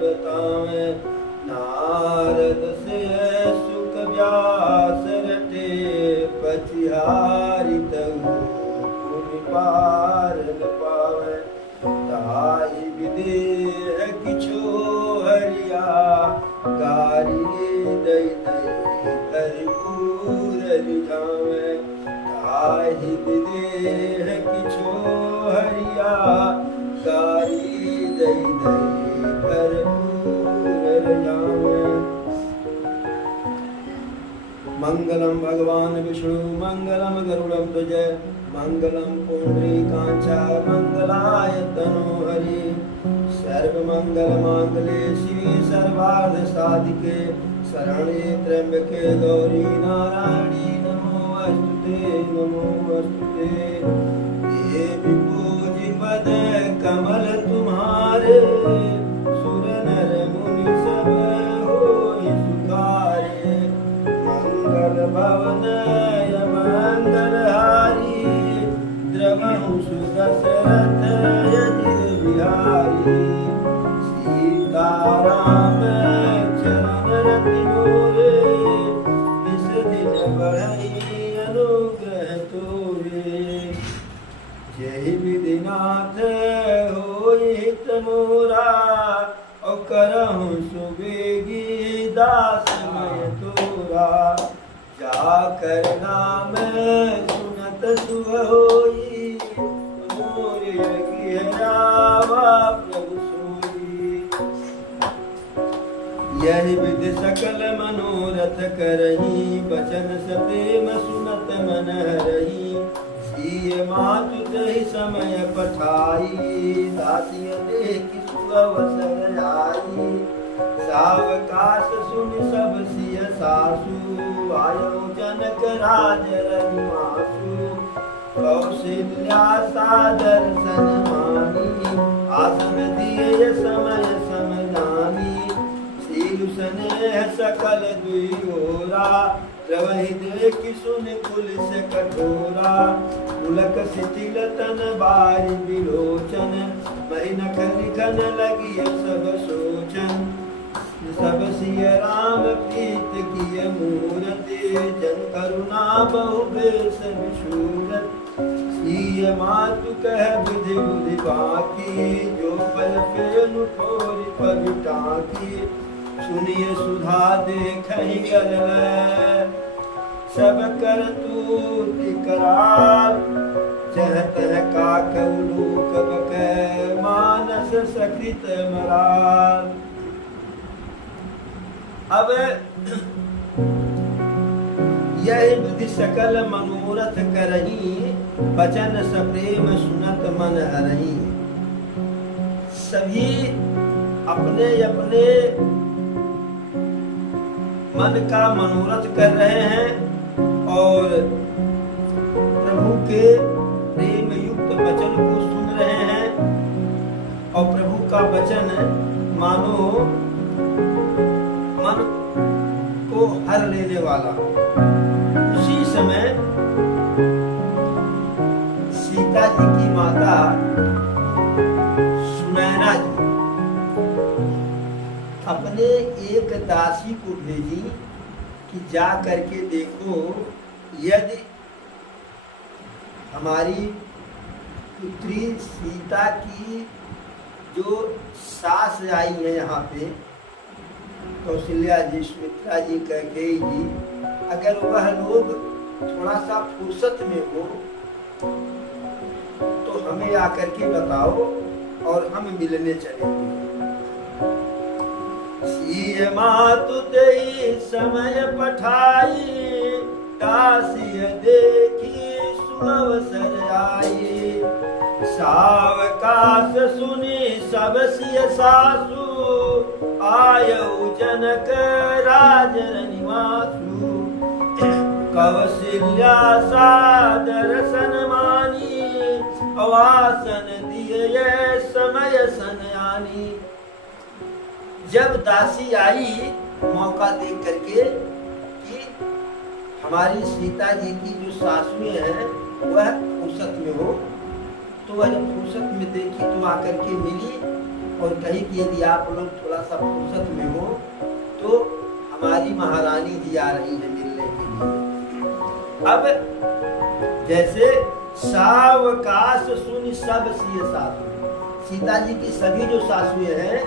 बतावे। नारद से सुख व्यास रटे, पछिहारी तहु पुनि पार न पावे। ताहि विदेह किछो हरिया, गारी दई दई भरपूर रिझावे। ताहि विदेह किछो हरिया, गारी दई दई भरपूर रिझावे। मंगलम भगवान विष्णु मंगलम गरुड़ध्वज, मंगलम पुंडरीकांच मंगलाय तनोहरि। सर्वमंगल मांगल्ये शिवे सर्वार्थ साधिके, शरण्ये त्र्यंबके गौरी नारायणी नमोस्तुते नमोस्तुते। देवी पूज्य पद कमल तुम्हारे, सुर नर मुनि सब होय सुखारे। मंगल भवन मंगल हारी, द्रवहु सुदशरथ यदि बिहारी। सीताराम चरण रति मोरे, निस दिन बढ़ई अनुग्रह तोरे। जय विधिनाथ होय हित मोरा, और करहु सुबेगी दास मैं तोरा। जाकर नाम सुनत सुख होई, मोर अगिहरावा प्रभु सोई। यही विधि सकल मनोरथ करही, बचन से प्रेम सुनत मन हरही। सिय मातु तहि समय पठाई, दासिय देखि सुअवसर आई। सावकाश सुनि सब सिय सासु, आयो जनक राज रघुमासु। कौशल्या सादर सन्मानी, आसन दिए समय समदानी। शील स्नेह सकल दुई ओरा, रवहि देखि सुनि पुलिस कठोरा। पुलक शिथिल तन बारि बिलोचन, महि नख लिखन लगिय सब सोचन। सब सिय राम प्रीत किय मूरति, जन करुणा बहु बेस विशूरत। सिय मातु कह विधि बुद्धि बाकी, जो पल पेनु ठोरि पग टाकी। सुनिय सुधा देखहि गललै, सब कर तूति करार। जह तह काकऊ लोक बकै, मानस सकृत मरार। अब यह विधि सकल मनोरथ करही, बचन सप्रेम सुनत मन हरही। सभी अपने अपने मन का मनोरथ कर रहे हैं और प्रभु के प्रेम युक्त वचन को सुन रहे हैं। और प्रभु का वचन मानो मन को हर लेने वाला। उसी समय सीता जी की माता सुनैना जी अपने एक दासी को भेजी कि जा करके देखो, यदि हमारी पुत्री सीता की जो सास आई है यहाँ पे, कौशल्या जी, सुमित्रा जी, कैकेयी जी, अगर वह लोग थोड़ा सा फुर्सत में हो तो हमें आकर के बताओ और हम मिलने चलेंगे। सिय मातु तेहि समय पठाई, दासिय देखी सुअवसर आई। सावकाश सुनि सब सिय सासु, आयऊ जनक राज निवासु। कौशल्या सादर सन्मानी, आसन दिए समय सनयानी। जब दासी आई मौका देख करके कि हमारी सीता जी की जो सासुएं हैं वह फुर्सत में हो, तो वह जब फुर्सत में देखी तो आकर के मिली और कही कि यदि आप लोग थोड़ा सा फुर्सत में हो तो हमारी महारानी जी आ रही है मिलने के लिए। अब जैसे सावकाश सुनी सब सिय सासु, सीता जी की सभी जो सासुएं हैं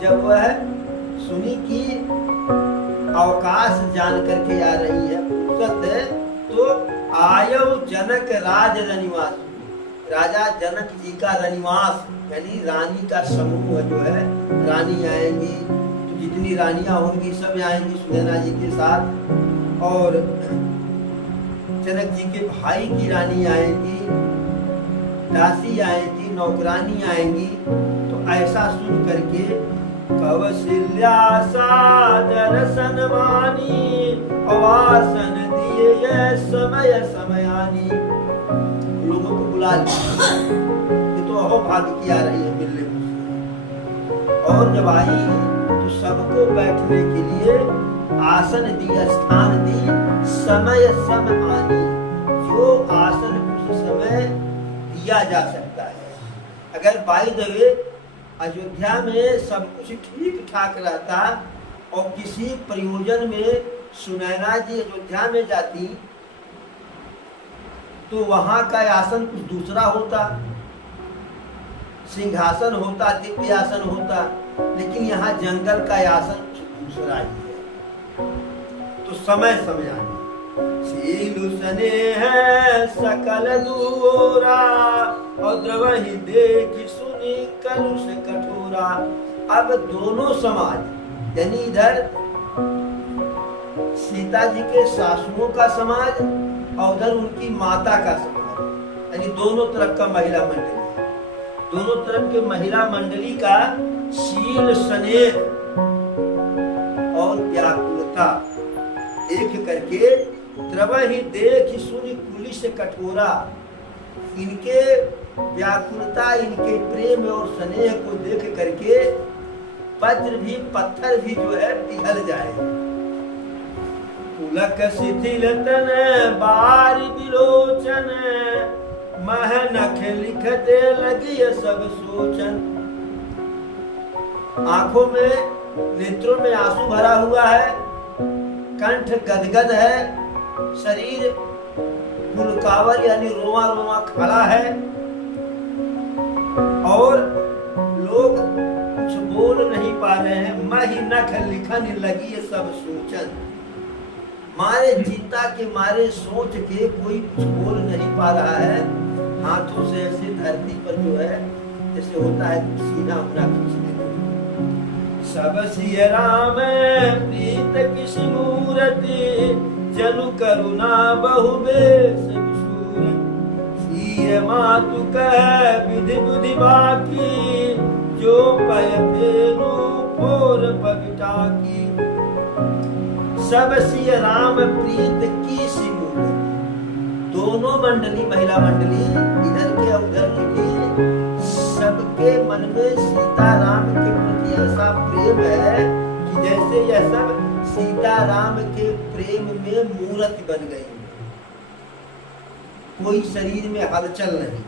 जब वह सुनी कि अवकाश जान करके आ रही है, फुर्सत है, तो आयो जनक राज रनिवास, राजा जनक जी का रनिवास यानी रानी का समूह जो है, रानी आएंगी तो जितनी रानियां होंगी सब आएंगी सुनैना जी के साथ, और जनक जी के भाई की रानी आएंगी, दासी आएंगी, नौकरानी आएंगी। तो ऐसा सुन करके कौशल्या सादर सनमानी अवासन दिए समय समयानी, लोगों को बुला लिया कि तो अहो भाग्य की आ रही है मिलने मुझसे। और जब आई तो सबको बैठने के लिए आसन दी, स्थान दी, समय समानी, जो आसन उस समय दिया जा सकता है। अगर बाई द वे अयोध्या में सब कुछ ठीक ठाक रहता और किसी प्रयोजन में सुनैना जी अयोध्या में जाती तो वहां का आसन कुछ दूसरा होता, सिंहासन होता, दिव्य आसन होता, लेकिन यहाँ जंगल का आसन कुछ दूसरा ही है। तो समय समय आने सीलु सने है सकल दूरा और द्रवहि देखी सुनी कलुष कठोरा। अब दोनों समाज यानी इधर सीता जी के सासुओं का समाज और उधर उनकी माता का समाज, यानी दोनों तरफ का महिला मंडली, दोनों तरफ के महिला मंडली का शील स्नेह और व्याकुलता देख करके द्रवहि देखि सुनि कुलिश कठोरा, इनके व्याकुलता, इनके प्रेम और स्नेह को देख करके वज्र भी पत्थर भी जो है पिघल जाए। पुलक शिथिल तन बारी बिलोचन मह नख लिखते लगी सब सोचन। आंखों में नेत्रों में आंसू भरा हुआ है, कंठ गदगद है, शरीर पुलकावल यानी रोमा रोमा खड़ा है और लोग कुछ बोल नहीं पा रहे हैं। मही नख लिखन लगी ये सब सोचन, मारे चिंता के मारे सोच के कोई कुछ बोल नहीं पा रहा है। हाथों से ऐसे धरती पर जो है जैसे होता है सीना उना खींचने लगे। सब सिय राम प्रीत किसी मूर्ति जनु करुणा बहु बेस विशूरत। सिय मातु कह विधि बुद्धि बाकी जो पय फेनु फोर पविटा की। सब सिय राम प्रीत की सी मूर्ति, दोनों मंडली महिला मंडली इधर के उधर के लिए सबके मन में सीता राम के प्रति ऐसा प्रेम है कि जैसे यह सब सीता राम के प्रेम में मूर्ति बन गई, कोई शरीर में हलचल नहीं।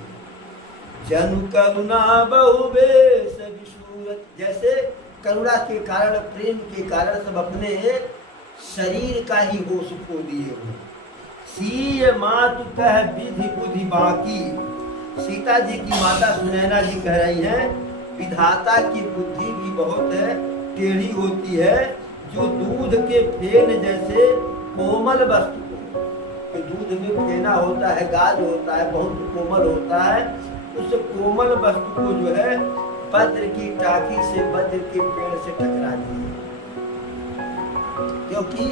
जनु करुणा बहु बेस विशूरत, जैसे करुणा के कारण, प्रेम के कारण सब अपने शरीर का ही होश खो दिए हो। सीय मातु कह विधि बुद्धि बाकी, सीता जी की माता सुनैना जी कह रही हैं विधाता की बुद्धि भी बहुत टेढ़ी होती है, जो दूध के फेन जैसे कोमल वस्तु को, दूध में फेना होता है, गाज होता है, बहुत कोमल होता है, उस कोमल वस्तु को जो है वज्र की टाकी से, वज्र के पेड़ से टकरा दी। क्योंकि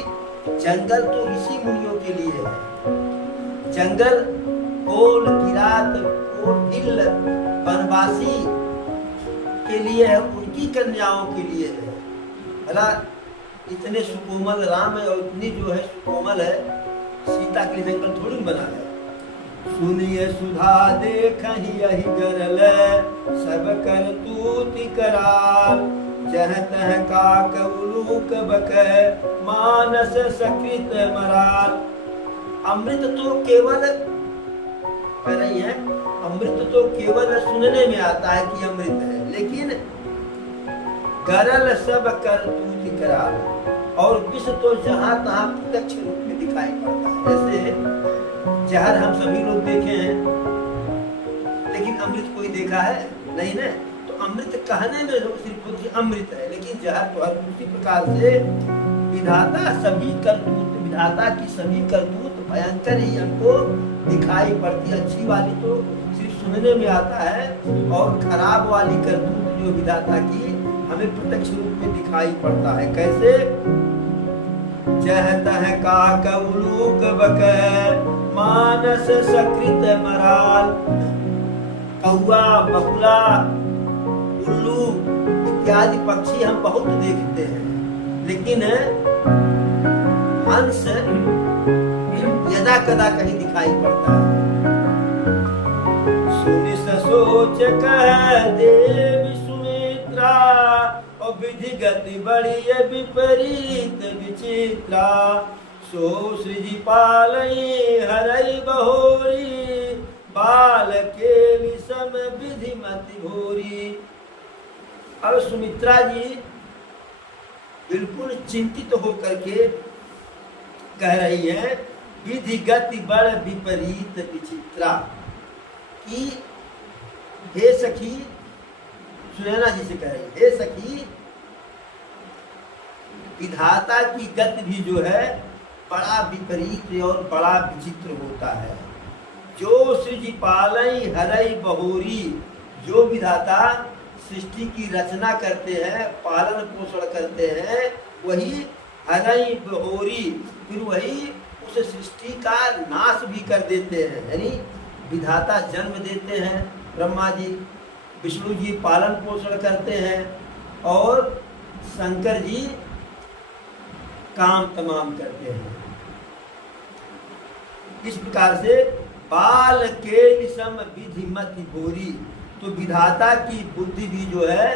जंगल तो ऋषि मुनियों के लिए है, जंगल कोल किरात कोटिल वनवासी के लिए है, उनकी कन्याओं के लिए है। भला इतने सुकोमल राम है और इतनी जो है सुकोमल है सीता के लिए जंगल थोड़ी बना है। सुनिए सुधा देखहि यही गरल सब कर तूति कराल, जह तह काक उलूक बकह मानस सकृत मराल। अमृत तो केवल कह रही है, अमृत तो केवल सुनने में आता है कि अमृत है, लेकिन करल सब करतूत कराल, और विष तो जहां तहां प्रत्यक्ष रूप में दिखाई पड़ता है। जैसे जहर हम सभी लोग देखे हैं, लेकिन अमृत कोई देखा है नहीं ना। तो अमृत कहने में सिर्फ अमृत है, लेकिन जहर तो हर उसी प्रकार से विधाता सभी करतूत, विधाता की सभी करतूत भयंकर ही हमको दिखाई पड़ती है। अच्छी वाली तो सिर्फ सुनने में आता है, और खराब वाली करतूत जो विधाता की हमें प्रत्यक्ष रूप में दिखाई पड़ता है। कैसे? जहत है का कवलूक बकै मानस सकृत मराल। कौआ, बगुला, उल्लू इत्यादि पक्षी हम बहुत देखते हैं, लेकिन हंस यदा कदा कहीं दिखाई पड़ता है। सुनिस सोच कह देवी सुमित्रा, और विधिगत बड़ी विपरीत विचित्रा। सो सृजि पालई हरई बहोरी, बाल के विषम विधि मति भोरी। अब सुमित्रा जी बिल्कुल चिंतित होकर के कह रही है, विधिगत बड़ विपरीत विचित्रा, कि हे सखी, सुनैना जी से कह रही है, हे सखी, विधाता की गति भी जो है बड़ा विपरीत और बड़ा विचित्र होता है। जो सृजि पालई हरई बहोरी, जो विधाता सृष्टि की रचना करते हैं, पालन पोषण करते हैं, वही हरई बहोरी, फिर वही उस सृष्टि का नाश भी कर देते हैं। यानी विधाता जन्म देते हैं, ब्रह्मा जी, विष्णु जी पालन पोषण करते हैं, और शंकर जी काम तमाम करते हैं। इस प्रकार से बाल के निसम विधि मति भोरी, तो विधाता की बुद्धि भी जो है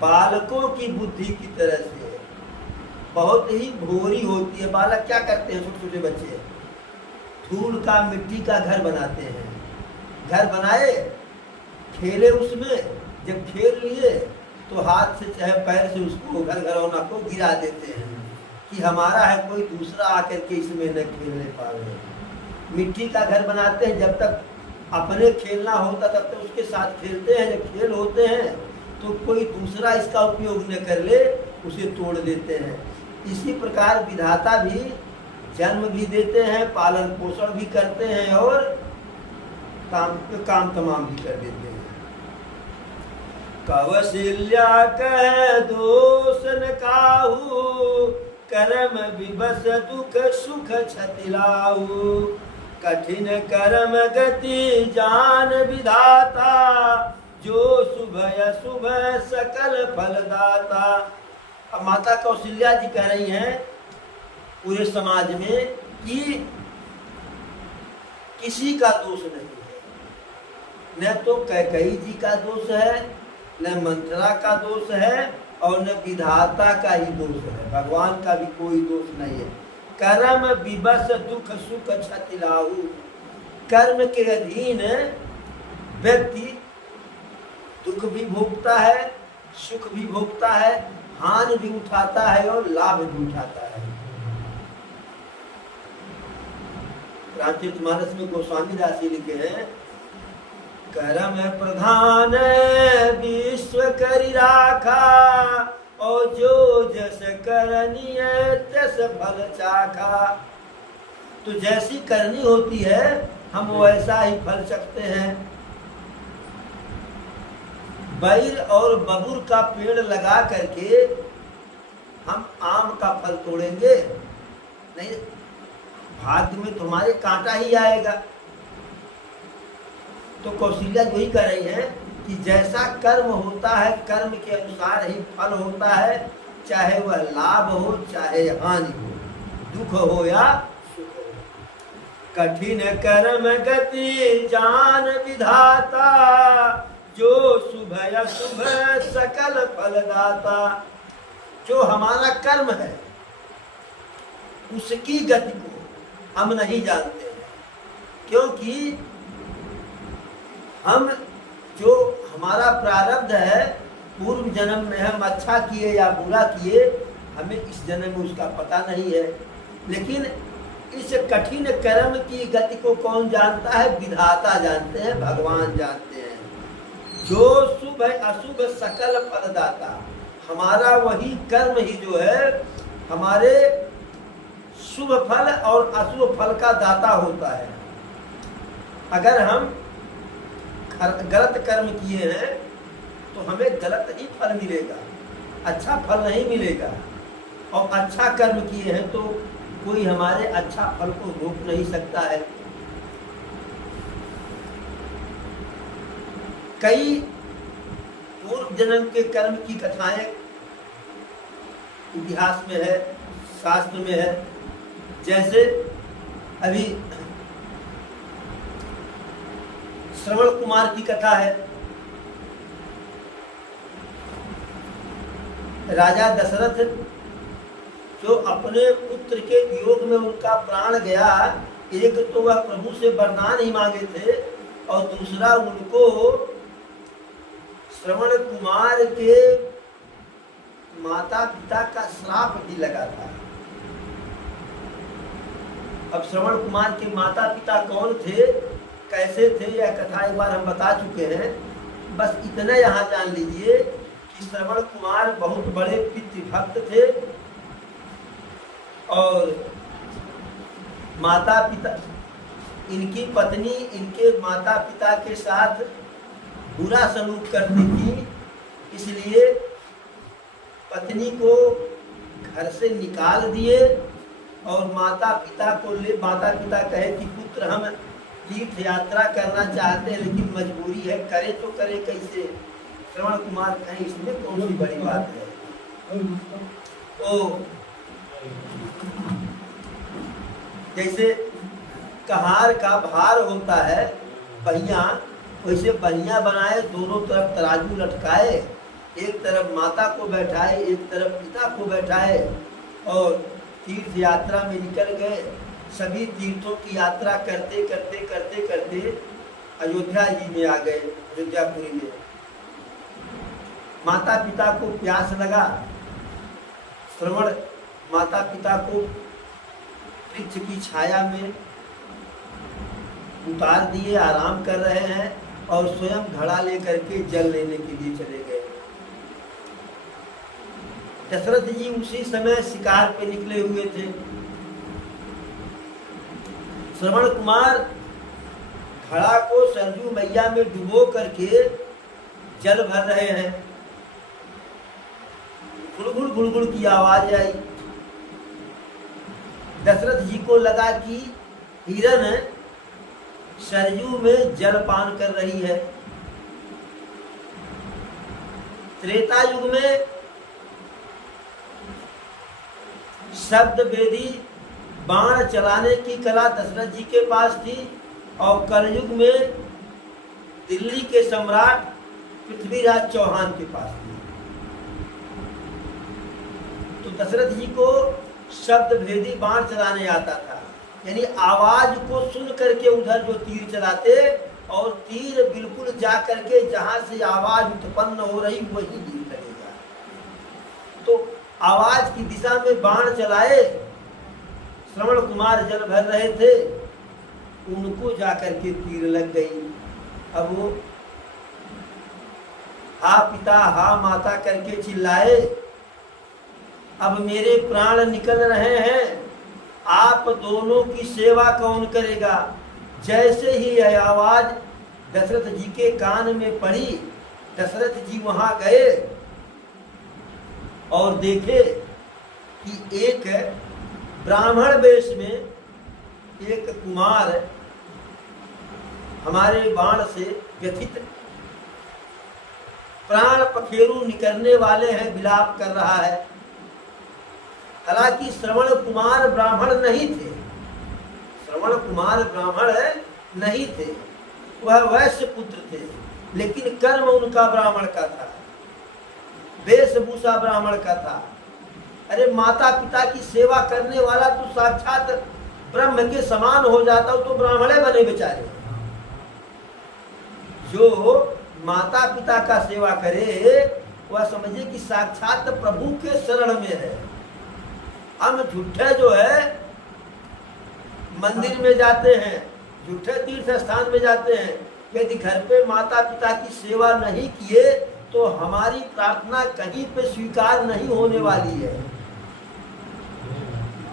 बालकों की बुद्धि की तरह से बहुत ही भोरी होती है। बालक क्या करते हैं? छोटे छोटे बच्चे धूल का, मिट्टी का घर बनाते हैं। घर बनाए, खेले उसमें, जब खेल लिए तो हाथ से चाहे पैर से उसको घर घरौना को गिरा देते हैं कि हमारा है, कोई दूसरा आकर के इसमें न खेलने पाए। मिट्टी का घर बनाते हैं, जब तक अपने खेलना होता तब तक उसके साथ खेलते हैं, जब खेल होते हैं तो कोई दूसरा इसका उपयोग न कर ले, उसे तोड़ देते हैं। इसी प्रकार विधाता भी जन्म भी देते हैं, पालन पोषण भी करते हैं, और काम तमाम भी कर देते हैं। कौशल्या कह दोष न काहू, कर्म विवश दुख सुख छतिलाऊ। कठिन कर्म गति जान विधाता, जो शुभ अशुभ सकल फलदाता। अब माता कौशल्या जी कह रही हैं पूरे समाज में कि किसी का दोष नहीं है, न तो कैकेयी जी का दोष है, न मंत्रा का दोष है, और न विधाता का ही दोष है। भगवान का भी कोई दोष नहीं है। कर्म विवश दुख सुख छतिलाऊ, कर्म के अधीन व्यक्ति दुख भी भोगता है, सुख भी भोगता है, हानि भी उठाता है और लाभ भी उठाता है। रामचरितमानस में गोस्वामी दास जी लिखे हैं, कर्म प्रधान विश्व करि राखा, और जो जस करनी है तस फल चाखा। तो जैसी करनी होती है हम वैसा ही फल चखते हैं। बैर और बबूर का पेड़ लगा करके हम आम का फल तोड़ेंगे नहीं, भाग्य में तुम्हारे कांटा ही आएगा। तो कौशल्या जो ही कह रही है कि जैसा कर्म होता है, कर्म के अनुसार ही फल होता है, चाहे वह लाभ हो चाहे हानि हो, दुख हो या सुख हो। कठिन कर्म गति जान विधाता, जो शुभ अशुभ सकल फलदाता। जो हमारा कर्म है उसकी गति को हम नहीं जानते हैं, क्योंकि हम जो हमारा प्रारब्ध है पूर्व जन्म में हम अच्छा किए या बुरा किए, हमें इस जन्म में उसका पता नहीं है। लेकिन इस कठिन कर्म की गति को कौन जानता है? विधाता जानते हैं, भगवान जानते हैं। जो शुभ है अशुभ सकल फलदाता, हमारा वही कर्म ही जो है हमारे शुभ फल और अशुभ फल का दाता होता है। अगर हम गलत कर्म किए हैं तो हमें गलत ही फल मिलेगा, अच्छा फल नहीं मिलेगा। और अच्छा कर्म किए हैं तो कोई हमारे अच्छा फल को रोक नहीं सकता है। कई पूर्व जन्म के कर्म की कथाएं इतिहास में है, शास्त्र में है। जैसे अभी श्रवण कुमार की कथा है। राजा दशरथ जो अपने पुत्र के वियोग में उनका प्राण गया, एक तो वह प्रभु से वरदान ही मांगे थे और दूसरा उनको श्रवण कुमार के माता पिता का श्राप भी लगा था। अब श्रवण कुमार के माता पिता कौन थे, कैसे थे, यह कथा एक बार हम बता चुके हैं। बस इतना यहाँ जान लीजिए कि श्रवण कुमार बहुत बड़े पितृभक्त थे और माता पिता, इनकी पत्नी इनके माता पिता के साथ बुरा सलूक करती थी, इसलिए पत्नी को घर से निकाल दिए और माता पिता कहे कि पुत्र हम तीर्थ यात्रा करना चाहते हैं लेकिन मजबूरी है, करे तो करे कैसे। श्रवण कुमार कहें इसमें कौन सी बड़ी बात है। तो जैसे कहार का भार होता है पहिया, वैसे पहिया बनाए, दोनों तरफ तराजू लटकाए, एक तरफ माता को बैठाए, एक तरफ पिता को बैठाए और तीर्थ यात्रा में निकल गए। सभी तीर्थों की यात्रा करते करते करते करते अयोध्या जी में आ गए, अयोध्यापुरी में। माता पिता को प्यास लगा, श्रवण माता पिता को वृक्ष की छाया में उतार दिए, आराम कर रहे हैं और स्वयं घड़ा लेकर के जल लेने के लिए चले गए। दशरथ जी उसी समय शिकार पे निकले हुए थे। श्रवण कुमार घड़ा को सरजू मैया में डुबो करके जल भर रहे हैं। गुड़गुड़ गुड़गुड़ की आवाज आई। दशरथ जी को लगा कि हिरण सरजू में जल पान कर रही है। त्रेता युग में शब्द वेदी बाण चलाने की कला दशरथ जी के पास थी और कलयुग में दिल्ली के सम्राट पृथ्वीराज चौहान के पास थी। तो दशरथ जी को शब्द भेदी बाण चलाने आता था, यानी आवाज को सुन करके उधर जो तीर चलाते और तीर बिल्कुल जा करके जहां से आवाज उत्पन्न हो रही वही तीर लगेगा। तो आवाज की दिशा में बाण चलाए, श्रवण कुमार जल भर रहे थे, उनको जाकर के तीर लग गई। अब वो हा पिता हा माता करके चिल्लाए, अब मेरे प्राण निकल रहे हैं, आप दोनों की सेवा कौन करेगा। जैसे ही यह आवाज दशरथ जी के कान में पड़ी, दशरथ जी वहां गए और देखे कि एक ब्राह्मण वेश में एक कुमार हमारे बाण से व्यथित प्राण पखेरु निकलने वाले हैं, विलाप कर रहा है। हालांकि श्रवण कुमार ब्राह्मण नहीं थे, श्रवण कुमार ब्राह्मण नहीं थे, वह वैश्य पुत्र थे, लेकिन कर्म उनका ब्राह्मण का था, वेशभूषा ब्राह्मण का था। अरे माता पिता की सेवा करने वाला तो साक्षात ब्रह्म के समान हो जाता, तो ब्राह्मणे बने बेचारे। जो माता पिता का सेवा करे वह समझिए कि साक्षात प्रभु के शरण में है। हम झूठे जो है मंदिर में जाते हैं, झूठे तीर्थ स्थान में जाते हैं, यदि घर पे माता पिता की सेवा नहीं किए तो हमारी प्रार्थना कहीं पे स्वीकार नहीं होने वाली है।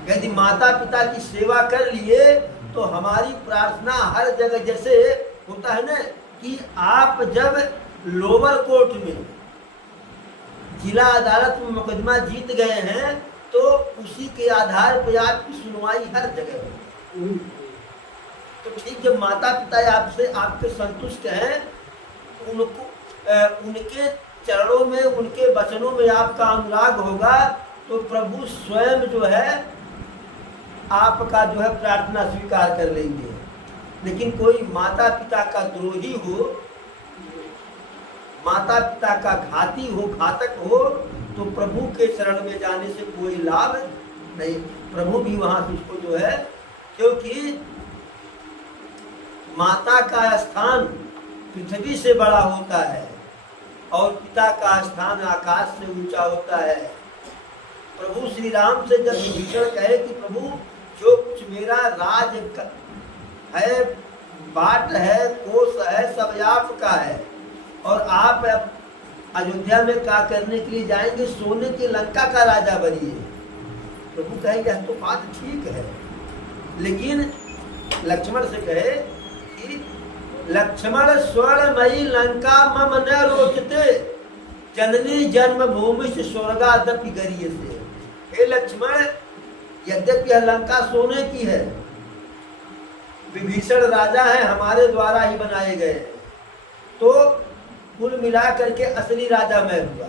यदि माता पिता की सेवा कर लिए तो हमारी प्रार्थना हर जगह, जैसे होता है ना कि आप जब लोअर कोर्ट में जिला अदालत में मुकदमा जीत गए हैं तो उसी के आधार पर आपकी सुनवाई हर जगह होगी। तो ठीक, जब माता पिता आपसे आपके संतुष्ट हैं, उनको उनके चरणों में, उनके वचनों में आपका अनुराग होगा तो प्रभु स्वयं जो है आपका जो है प्रार्थना स्वीकार कर लेंगे। लेकिन कोई माता पिता का द्रोही हो, माता पिता का घाती हो, घातक हो, तो प्रभु के शरण में जाने से कोई लाभ नहीं। प्रभु भी वहां से उसको जो है, क्योंकि माता का स्थान पृथ्वी से बड़ा होता है और पिता का स्थान आकाश से ऊंचा होता है। प्रभु श्री राम से जब विभीषण कहे कि प्रभु जो कुछ मेरा राज है, बाट है, कोष है, सब आपका है और आप अयोध्या में क्या करने के लिए जाएंगे? सोने की लंका का राजा बनिए। प्रभु कहेंगे यह तो बात ठीक है, लेकिन लक्ष्मण से कहे कि लक्ष्मण स्वर्णमयी लंका मम न रोचते, जननी जन्म भूमि से स्वर्गादपि गरीयसे। हे लक्ष्मण, यद्यपि यह लंका सोने की है, विभीषण राजा है, हमारे द्वारा ही बनाए गए, तो कुल मिला करके असली राजा मैं हुआ,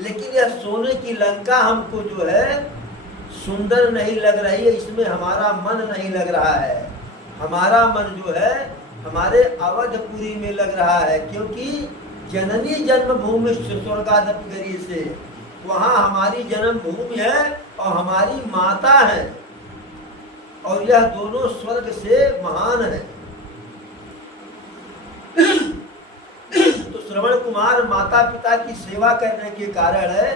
लेकिन यह सोने की लंका हमको जो है सुंदर नहीं लग रही है, इसमें हमारा मन नहीं लग रहा है। हमारा मन जो है हमारे अवधपुरी में लग रहा है, क्योंकि जननी जन्मभूमि स्वर्गादपि गरीयसे, वहाँ हमारी जन्म भूमि है और हमारी माता है और यह दोनों स्वर्ग से महान है। तो श्रवण कुमार माता पिता की सेवा करने के कारण है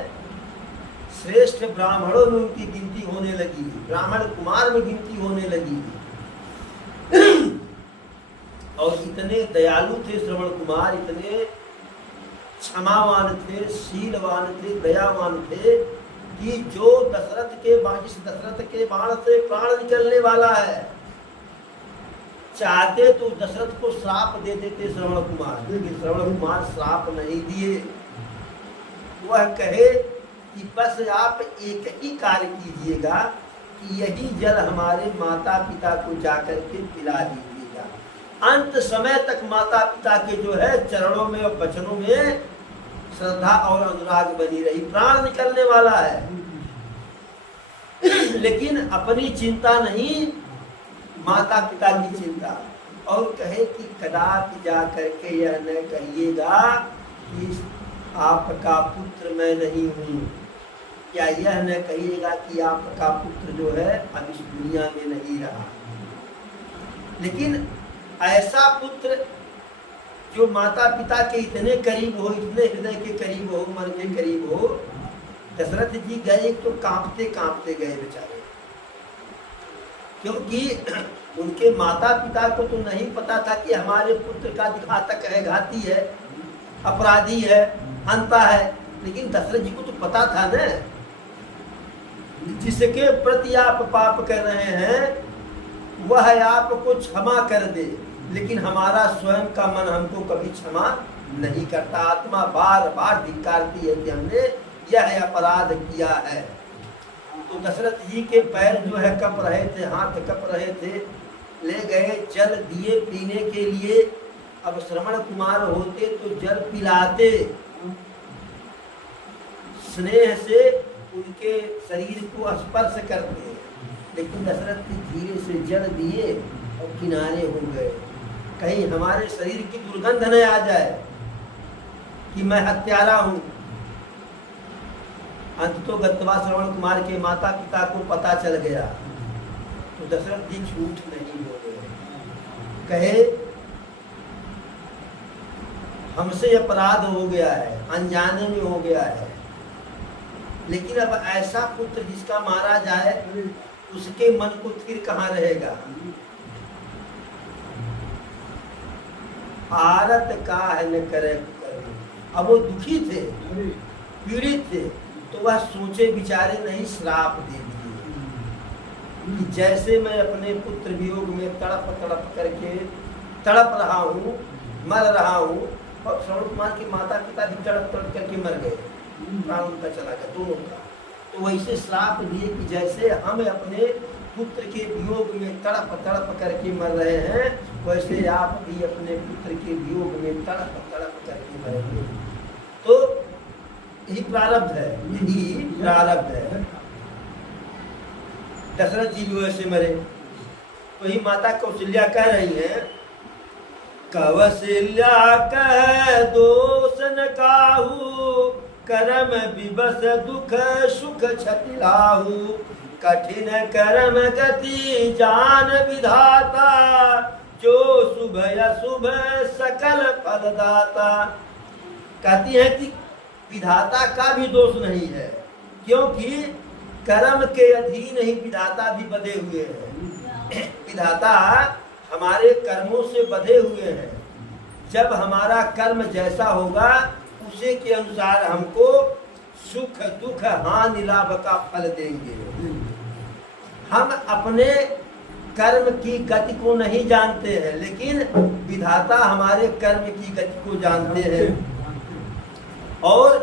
श्रेष्ठ ब्राह्मणों में उनकी गिनती होने लगी, ब्राह्मण कुमार में गिनती होने लगी। और इतने दयालु थे श्रवण कुमार, इतने क्षमावान थे, शीलवान थे, दयावान थे कि जो दशरथ के बाण से प्राण निकलने वाला है, चाहते तो दशरथ को श्राप दे देते श्रवण कुमार, लेकिन श्रवण कुमार श्राप नहीं दिए। वह कहे कि बस आप एक ही कार्य कीजिएगा कि यही जल हमारे माता पिता को जाकर के पिला दीजिएगा। अंत समय तक माता पिता के जो है चरणों में और वचनों में श्रद्धा और अनुराग बनी रही। प्राण निकलने वाला है लेकिन अपनी चिंता नहीं, माता पिता की चिंता। और कहे कि कदापि जा करके यह न कहिएगा कि आपका पुत्र मैं नहीं हूँ, या यह न कहिएगा कि आपका पुत्र जो है अब इस दुनिया में नहीं रहा। लेकिन ऐसा पुत्र जो माता पिता के इतने करीब हो, इतने हृदय के करीब हो, मन के करीब हो। दशरथ जी गए तो कांपते कांपते गए बेचारे, क्योंकि उनके माता पिता को तो नहीं पता था कि हमारे पुत्र का घातक है, घाती है, अपराधी है, हंता है। लेकिन दशरथ जी को तो पता था न, जिसके प्रति आप पाप कर रहे हैं वह आपको क्षमा कर दे, लेकिन हमारा स्वयं का मन हमको कभी क्षमा नहीं करता। आत्मा बार बार धिक्कारती है कि हमने यह अपराध किया है। तो दशरथ जी के पैर जो है कप रहे थे, हाथ कप रहे थे, ले गए, जल दिए पीने के लिए। अब श्रवण कुमार होते तो जल पिलाते, स्नेह से उनके शरीर को स्पर्श करते, लेकिन दशरथ जी धीरे से जल दिए और किनारे हो गए, कहीं हमारे शरीर की दुर्गंध न आ जाए कि मैं हत्यारा हूं। अंत तो गत्वा श्रवण कुमार के माता पिता को पता चल गया, तो दशरथ जी झूठ नहीं बोले, कहे हमसे अपराध हो गया है, अनजाने में हो गया है, लेकिन अब ऐसा पुत्र जिसका मारा जाए उसके मन को फिर कहाँ रहेगा। आरत का है न करे। अब वो दुखी थे, पीड़ित थे, तो वह सोचे विचारे नहीं, श्राप दे दिए कि जैसे मैं अपने पुत्र वियोग में तड़प तड़प करके तड़प रहा हूँ, मर रहा हूँ, और श्रवण कुमार के माता पिता भी तड़प तड़प करके मर गए, प्राण उनका चला गया दोनों का। तो वैसे श्राप दिए कि जैसे हम अपने पुत्र के वियोग में तड़प तड़प करके मर रहे हैं, वैसे आप भी अपने पुत्र के वियोग में तड़प तड़प करके मरेंगे। तो यही प्रारब्ध है, यही प्रारब्ध है। दशरथ जी भी वैसे मरे। तो ही माता कौशल्या कह रही है, कौशल्या कह दोष न काहू, कर्म विवश दुख सुख क्षति लाहू, कठिन कर्म गति जान विधाता, जो शुभ अशुभ सकल फलदाता। कहती है कि विधाता का भी दोष नहीं है, क्योंकि कर्म के अधीन ही विधाता भी बंधे हुए हैं। विधाता हमारे कर्मों से बंधे हुए हैं। जब हमारा कर्म जैसा होगा उसी के अनुसार हमको सुख दुख हानि लाभ का फल देंगे। हम अपने कर्म की गति को नहीं जानते हैं, लेकिन विधाता हमारे कर्म की गति को जानते हैं और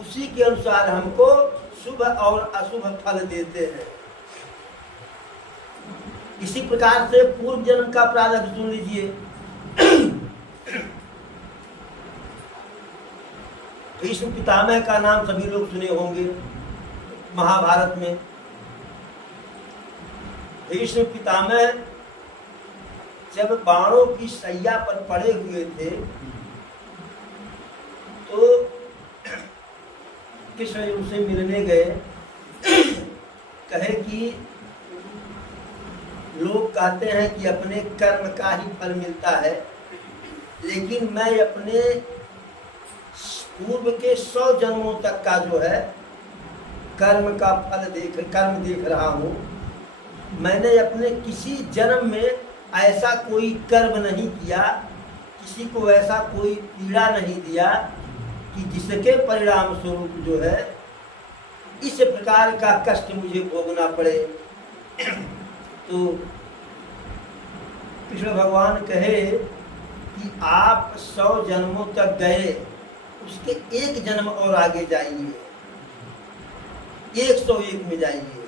उसी के अनुसार हमको शुभ और अशुभ फल देते हैं। इसी प्रकार से पूर्व जन्म का प्रारब्ध सुन लीजिए। भीष्म पितामह का नाम सभी लोग सुने होंगे महाभारत में। भीष्म पितामह जब बाणों की सैया पर पड़े हुए थे तो कृष्ण उनसे मिलने गए। कहे कि लोग कहते हैं कि अपने कर्म का ही फल मिलता है, लेकिन मैं अपने पूर्व के 100 जन्मों तक का जो है कर्म का फल देख रहा हूँ। मैंने अपने किसी जन्म में ऐसा कोई कर्म नहीं किया, किसी को ऐसा कोई पीड़ा नहीं दिया कि जिसके परिणाम स्वरूप जो है इस प्रकार का कष्ट मुझे भोगना पड़े। तो कृष्ण भगवान कहे कि आप 100 जन्मों तक गए, उसके एक जन्म और आगे जाइए, 101 में जाइए।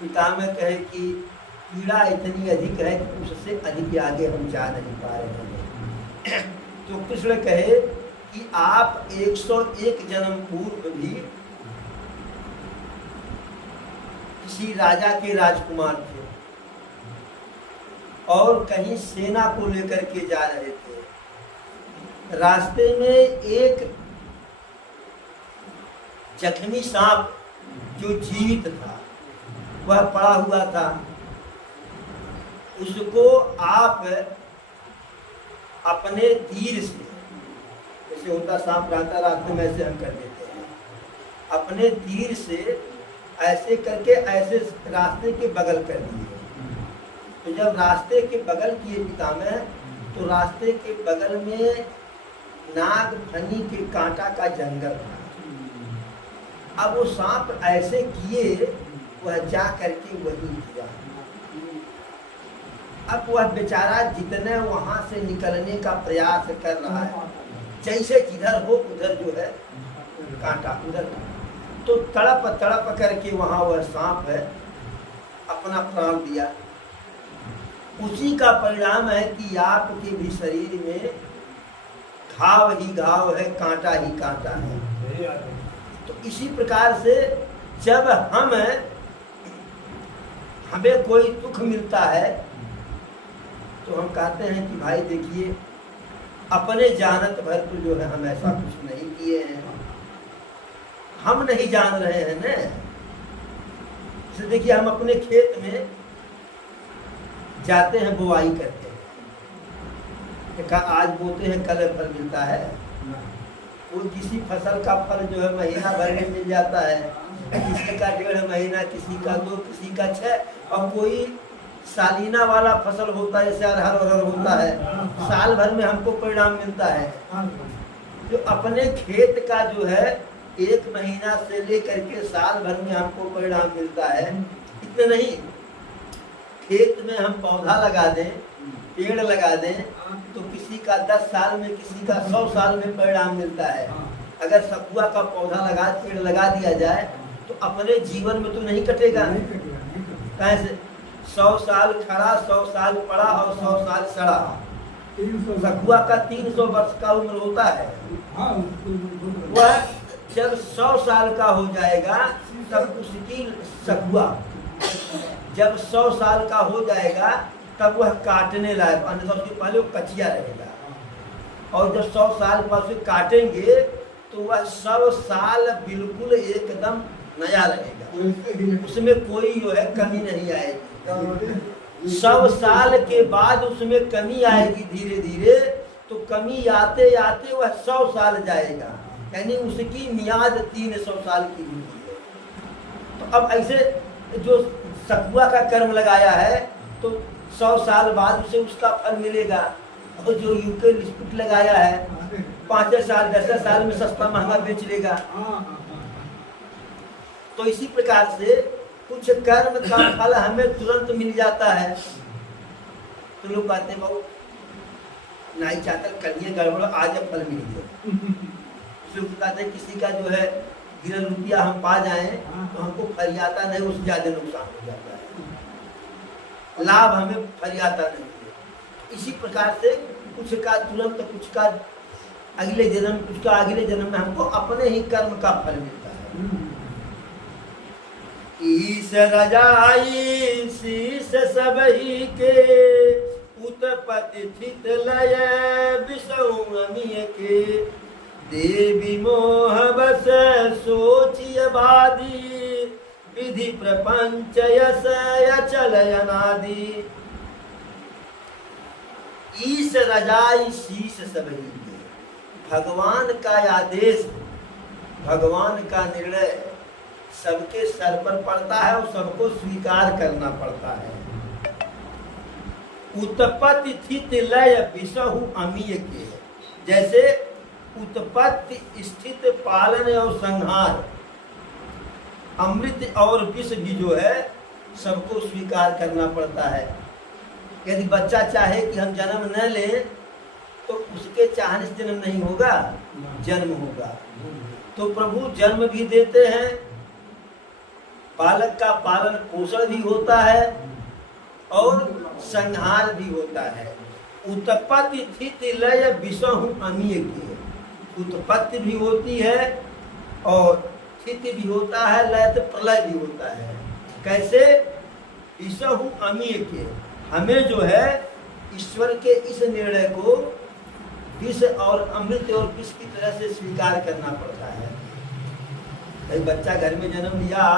पितामह कहे कि पीड़ा इतनी अधिक है कि उससे अधिक आगे हम जा नहीं पा रहे हैं। तो कृष्ण कहे कि आप 101 जन्म पूर्व भी किसी राजा के राजकुमार थे और कहीं सेना को लेकर के जा रहे थे। रास्ते में एक जख्मी सांप जो जीवित था वह पड़ा हुआ था, उसको आप अपने तीर से, जैसे होता सांप रहता रास्ते में ऐसे हम कर देते हैं, अपने तीर से ऐसे करके ऐसे रास्ते के बगल कर दिए। तो जब रास्ते के बगल किए पितामह, तो रास्ते के बगल में नाग फनी के कांटा का जंगल था। अब वो सांप ऐसे किए, वह जा करके वही गिरा। अब वह बेचारा जितने वहां से निकलने का प्रयास कर रहा है, जैसे जिधर हो उधर जो है कांटा उधर, तो तड़प तड़प करके वहां वह सांप है अपना प्राण दिया। उसी का परिणाम है कि आपके भी शरीर में घाव ही घाव है, कांटा ही कांटा है। तो इसी प्रकार से जब हमें कोई दुख मिलता है तो हम कहते हैं कि भाई देखिए, अपने जानत भर तो जो है हम ऐसा कुछ नहीं किए हैं, हम नहीं जान रहे हैं ना। जैसे देखिए, हम अपने खेत में जाते हैं, बुआई करते हैं, देखा आज बोते हैं कल फल मिलता है। कोई किसी फसल का फल जो है महीना भर में मिल जाता है, किसी का 1.5 महीना, किसी का 2, किसी का 6, और कोई सालीना वाला फसल होता है जैसे अरहर होता है, साल भर में हमको परिणाम मिलता है। जो अपने खेत का जो है 1 महीना से लेकर के साल भर में हमको परिणाम मिलता है। इतने नहीं, खेत में हम पौधा लगा दें, पेड़ लगा दें, तो किसी का 10 साल में, किसी का 100 साल में परिणाम मिलता है। अगर सखुआ का पौधा लगा, पेड़ लगा दिया जाए तो अपने जीवन में तो नहीं कटेगा। कैसे 100 साल खड़ा, 100 साल पड़ा और 100 साल सड़ा। सखुआ का 300 वर्ष का उम्र होता है। वह जब 100 साल का हो जाएगा तब उसकी सखुआ जब 100 साल का हो जाएगा तब वह काटने लायक, अन्यथा उसके पहले वो कचिया रहेगा। और जब 100 साल बाद उसे काटेंगे तो वह 100 साल बिल्कुल एकदम नया रहेगा, उसमें कोई जो है कमी नहीं आएगी। 100 साल के बाद उसमें कमी आएगी धीरे धीरे, तो कमी आते आते वह 100 साल जाएगा, यानी उसकी मियाद 300 साल की होती है। तो अब ऐसे जो सखुआ का कर्म लगाया है तो 100 साल बाद उसे उसका फल मिलेगा। और जो यूकेलिप्टस लगाया है 5 साल 10 साल में सस्ता महंगा बेच लेगा। तो इसी प्रकार से कुछ कर्म का फल हमें तुरंत मिल जाता है। तो लोग कहते हैं बाबू नहीं चाहता करिए गड़बड़, आज फल मिल गया। लोग कहते हैं किसी का जो है गिरल रुपया हम पा जाए तो हमको फरियाता नहीं, उससे ज्यादा नुकसान हो जाता है, लाभ हमें फरियाता नहीं है। इसी प्रकार से कुछ का तुरंत, कुछ का अगले जन्म, कुछ का अगले जन्म में हमको अपने ही कर्म का फल मिलता है। ईश रजाई शीश सबही के, उत्पत्ति स्थित लय विषय के, देवी मोह बस सोचिय बादी, विधि प्रपंच यस अचल अनादि। ईश रजाई शीश सबही के, भगवान का आदेश, भगवान का निर्णय सबके सर पर पड़ता है और सबको स्वीकार करना पड़ता है। उत्पत्ति स्थित लय विषहु अमीय के, जैसे उत्पत्ति स्थित पालन और संहार, अमृत और विष भी जो है सबको स्वीकार करना पड़ता है। यदि बच्चा चाहे कि हम जन्म न लें तो उसके चाहने से जन्म नहीं होगा, जन्म होगा। तो प्रभु जन्म भी देते हैं, बालक का पालन पोषण भी होता है और संहार भी होता है। उत्पत्ति स्थिति लय विषहु अमीय के, उत्पत्ति भी होती है और स्थिति भी होता है, लय तो प्रलय भी होता है। कैसे? विषहु अमीय के, हमें जो है ईश्वर के इस निर्णय को विष और अमृत और विष की तरह से स्वीकार करना पड़ता है। कई बच्चा घर में जन्म लिया,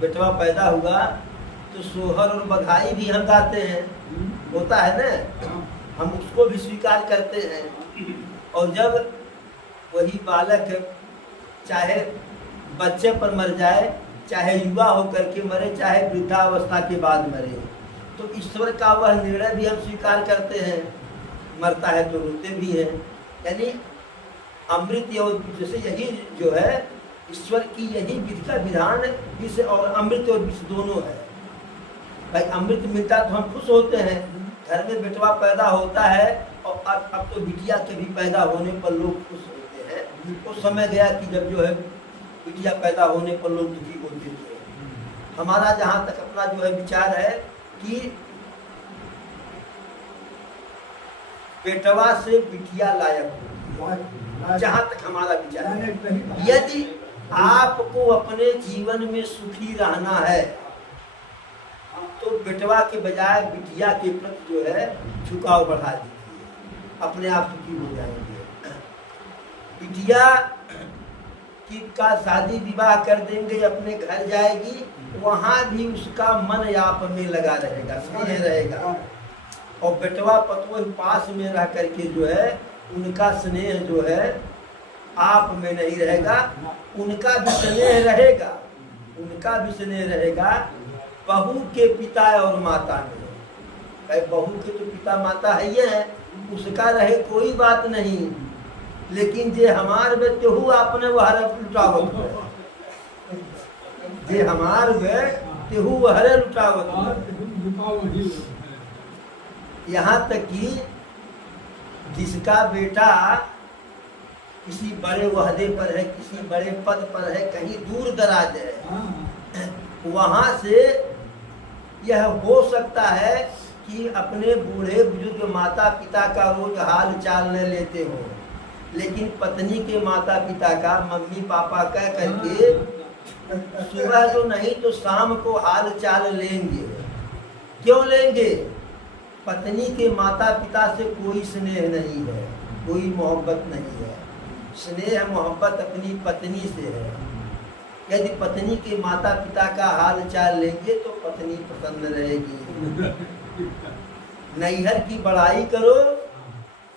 बेटवा पैदा हुआ तो सोहर और बधाई भी हम गाते हैं, होता है ना, हम उसको भी स्वीकार करते हैं। और जब वही बालक चाहे बच्चे पर मर जाए, चाहे युवा होकर के मरे, चाहे वृद्धावस्था के बाद मरे, तो ईश्वर का वह निर्णय भी हम स्वीकार करते हैं। मरता है तो रोते भी हैं। यानी अमृत और जैसे यही जो है ईश्वर की यही विधि का विधान, विष और अमृत और विष दोनों है। भाई अमृत मिलता तो हम खुश होते हैं, घर में बेटवा पैदा होता है, और अब तो बिटिया के भी पैदा होने पर लोग खुश होते हैं। वो समय गया कि जब जो है बिटिया पैदा होने पर लोग दुखी होते थे। हमारा जहाँ तक अपना जो है विचार है कि बेटवा से बिटिया लायक हो, जहाँ तक हमारा विचार है। यदि आपको अपने जीवन में सुखी रहना है तो बेटवा के बजाय बिटिया के प्रति जो है झुकाव बढ़ा दीजिए, अपने आप सुखी हो जाएंगे। बिटिया की का शादी विवाह कर देंगे, अपने घर जाएगी, वहाँ भी उसका मन आप में लगा रहेगा, स्नेह रहेगा। और बेटवा पतोह पास में रह करके जो है उनका स्नेह जो है आप में नहीं रहेगा, उनका भी स्नेह रहेगा, उनका भी स्नेह रहेगा बहू के पिता और माता में। भाई बहू के तो पिता माता है ही है, उसका रहे कोई बात नहीं, लेकिन जे हमार में तेहू आपने वह लुटावत, जे हमार में तेहू वह लुटावत। यहाँ तक कि जिसका बेटा किसी बड़े वहदे पर है, किसी बड़े पद पर है, कहीं दूर दराज है, वहाँ से यह हो सकता है कि अपने बूढ़े बुजुर्ग माता पिता का रोज हाल चाल न लेते हो, लेकिन पत्नी के माता पिता का मम्मी पापा कह करके सुबह जो नहीं तो शाम को हाल चाल लेंगे। क्यों लेंगे? पत्नी के माता पिता से कोई स्नेह नहीं है, कोई मोहब्बत नहीं है। स्नेह मोहब्बत अपनी पत्नी से है। यदि पत्नी के माता पिता का हाल चाल लेंगे तो पत्नी प्रसन्न रहेगी। नैहर की बड़ाई करो,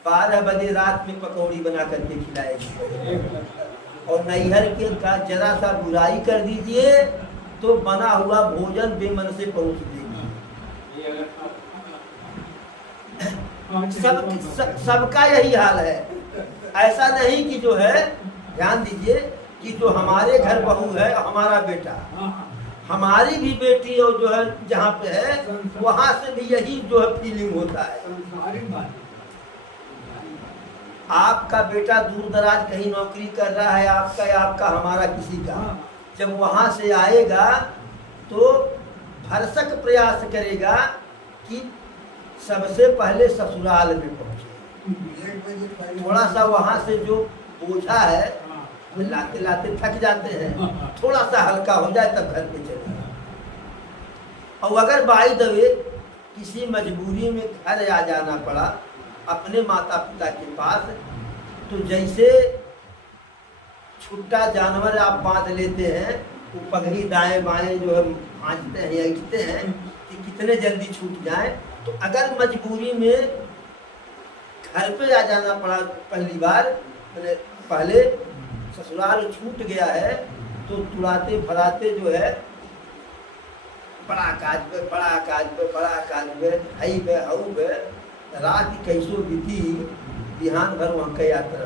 12 बजे रात में पकौड़ी बना करके खिलाएगी, और नैहर के का जरा सा बुराई कर दीजिए तो बना हुआ भोजन बेमन से परोस देगी। सबका यही हाल है। ऐसा नहीं कि जो है, ध्यान दीजिए कि जो हमारे घर बहू है हमारा बेटा, हमारी भी बेटी और जो है जहाँ पे है वहाँ से भी यही जो है फीलिंग होता है। आपका बेटा दूर दराज कहीं नौकरी कर रहा है, आपका या आपका हमारा किसी का, जब वहाँ से आएगा तो भरसक प्रयास करेगा कि सबसे पहले ससुराल में पहुँचे। थोड़ा सा वहाँ से जो बोझा है लाते लाते थक जाते हैं, थोड़ा सा हल्का हो जाए तब घर पे चले। और अगर बाई द वे किसी मजबूरी में घर आ जाना पड़ा अपने माता पिता के पास, तो जैसे छुट्टा जानवर आप बांध लेते हैं, वो पगड़ी दाएं बाएं जो है भांजते हैं, ऐंठते हैं कि कितने जल्दी छूट जाए। तो अगर मजबूरी में घर पे आ जाना पड़ा पहली बार, मैंने पहले ससुराल छूट गया है, तो तुड़ाते फराते जो है बड़ा काज पे बड़ा काज पे बड़ा काज पे हई पे हऊ पे रात कैसो बीती बिहान भर वहाँ के यात्रा।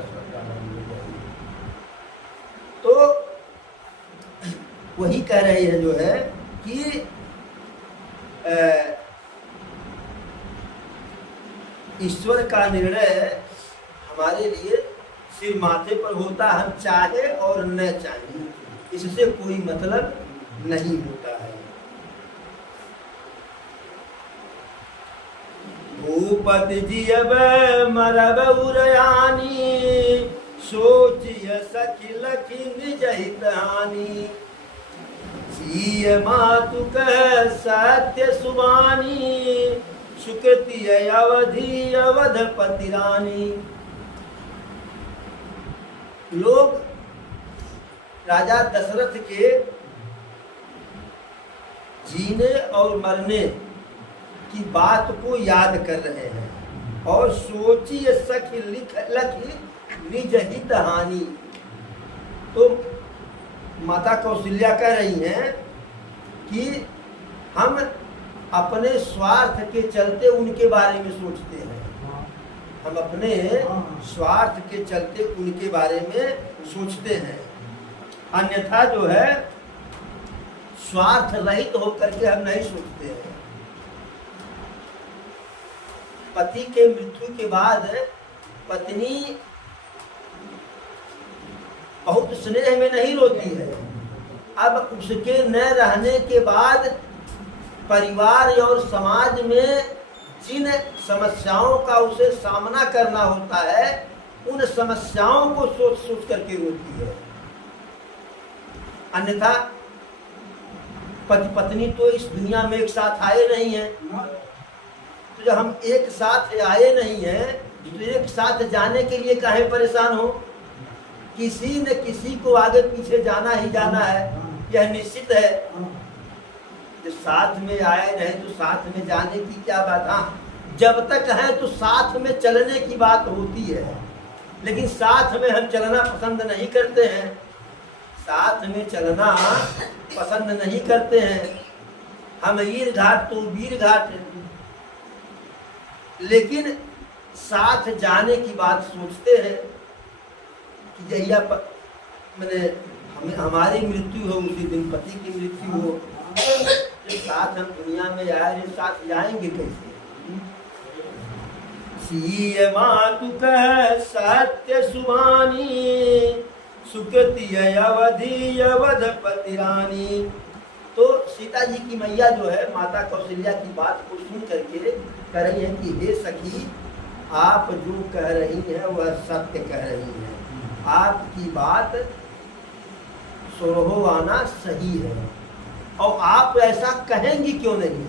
तो वही कह रही है जो है कि ईश्वर का निर्णय हमारे लिए सिर माथे पर होता, हम चाहे और न चाहे इससे कोई मतलब नहीं होता है। भूपति जी अब मरब उरयानी, सोचिय सखी लखी निज हित हानि, सिय मातु कह सत्य सुबानी, सुकृति अवधि अवधपति रानी। लोग राजा दशरथ के जीने और मरने की बात को याद कर रहे हैं, और सोचिए सखी लखी निज हित हानि। तो माता कौशल्या कह रही हैं कि हम अपने स्वार्थ के चलते उनके बारे में सोचते हैं, हम अपने स्वार्थ के चलते उनके बारे में सोचते हैं, अन्यथा जो है स्वार्थ रहित होकर के हम नहीं सोचते हैं। पति के मृत्यु के बाद पत्नी बहुत स्नेह में नहीं रोती है। अब उसके न रहने के बाद परिवार और समाज में जिन समस्याओं का उसे सामना करना होता है, उन समस्याओं को सोच सोच करके रोती है। अन्यथा पति पत्नी तो इस दुनिया में एक साथ आए नहीं हैं, तो जब हम एक साथ आए नहीं हैं तो एक साथ जाने के लिए काहे परेशान हो। किसी न किसी को आगे पीछे जाना ही जाना है, यह निश्चित है। जो साथ में आए रहे तो साथ में जाने की क्या बात। हाँ, जब तक है तो साथ में चलने की बात होती है, लेकिन साथ में हम चलना पसंद नहीं करते हैं, साथ में चलना पसंद नहीं करते हैं। हम ईर घाट तो वीर घाट, लेकिन साथ जाने की बात सोचते हैं कि जहिया मैंने हमारी मृत्यु हो उसी दिन पति की मृत्यु हो, तो साथ हम दुनिया में आए, साथ जाएंगे कैसे? सीय मातु कह सत्य सुभानी, सुकृति अवधि अवधपति रानी। तो सीता जी की मैया जो है माता कौशल्या की बात को सुन करके कह रही है कि हे सखी, आप जो कह रही हैं वह सत्य कह रही हैं, आपकी बात सुरहो आना सही है, और आप ऐसा कहेंगी क्यों नहीं?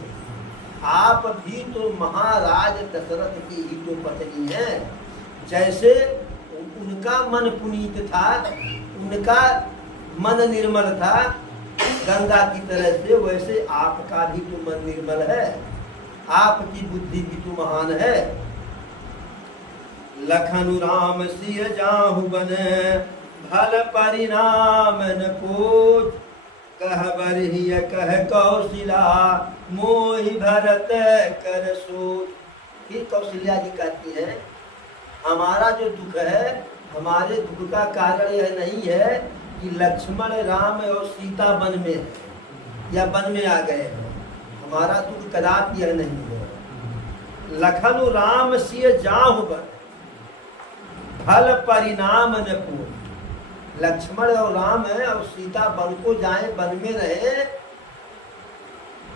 आप भी तो महाराज दशरथ की ही तो पत्नी हैं। जैसे उनका मन पुनीत था, उनका मन निर्मल था गंगा की तरह से, वैसे आपका भी तो मन निर्मल है, आपकी बुद्धि भी तो महान है। लखनु राम सिय जाहु बन, भल परिणाम न पोच, कह बरहिय कह कौशिला, मोहि भरत कर सोच। फिर कौशल्या जी कहती है, हमारा जो दुख है, हमारे दुख का कारण यह नहीं है कि लक्ष्मण राम और सीता वन में है या वन में आ गए हैं, हमारा दुख कदापि यह नहीं है। लखनु राम सिय जाहु बन, फल परिणाम न पूर्ण। लक्ष्मण और राम है और सीता वन को जाए, वन में रहे,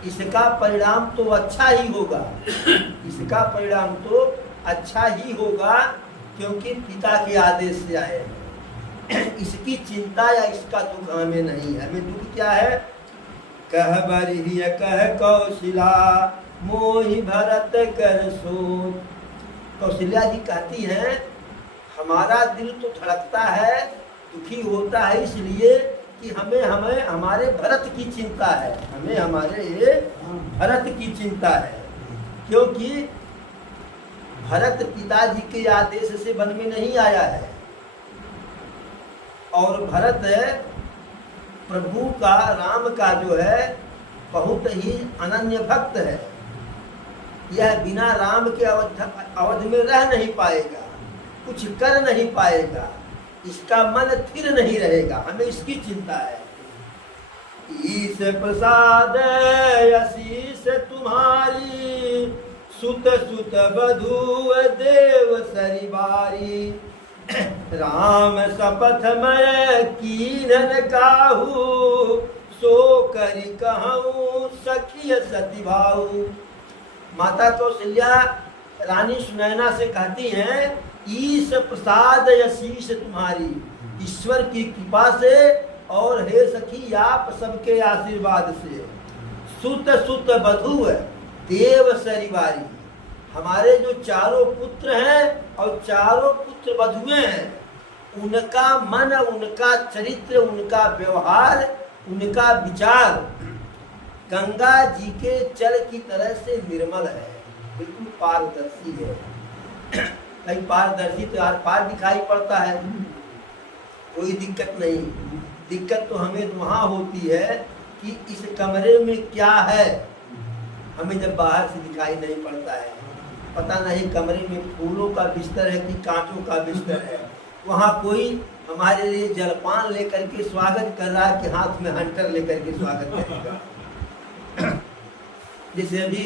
इसका परिणाम तो अच्छा ही होगा, इसका परिणाम तो अच्छा ही होगा, क्योंकि पिता के आदेश से आए हैं। इसकी चिंता या इसका दुख हमें नहीं है। हमें दुख क्या है? कह बरहिय कह कौशिला, मोहि भरत कर सोच। कौशल्या जी कहती हैं, हमारा दिल तो धड़कता है, दुखी होता है, इसलिए कि हमें हमारे भरत की चिंता है, हमें हमारे भरत की चिंता है, क्योंकि भरत पिताजी के आदेश से वन में नहीं आया है, और भरत प्रभु का, राम का जो है बहुत ही अनन्य भक्त है। यह बिना राम के अवध में रह नहीं पाएगा, कुछ कर नहीं पाएगा, इसका मन स्थिर नहीं रहेगा, हमें इसकी चिंता है। ईश प्रसाद आशीष तुम्हारी, सुत सुत बधू देव सरिबारी, राम शपथ मैं कीनन काहू, सो करि कहूँ सखिय सती भाऊ। माता कौशल्या रानी सुनैना से कहती हैं, ईश प्रसाद आशीष तुम्हारी, ईश्वर की कृपा से और हे सखी आप सबके आशीर्वाद से, सुत सुत बधू देव सरिवारी, हमारे जो चारों पुत्र हैं और चारों पुत्र बधुएं हैं, उनका मन, उनका चरित्र, उनका व्यवहार, उनका विचार गंगा जी के जल की तरह से निर्मल है, बिल्कुल पारदर्शी है। कहीं पारदर्शी तो यार पार दिखाई पड़ता है, कोई दिक्कत नहीं। दिक्कत तो हमें वहाँ होती है कि इस कमरे में क्या है, हमें जब बाहर से दिखाई नहीं पड़ता है, पता नहीं कमरे में फूलों का बिस्तर है कि कांटों का बिस्तर है। वहाँ कोई हमारे लिए जलपान लेकर के स्वागत कर रहा है कि हाथ में हंटर लेकर के स्वागत करेगा। जैसे अभी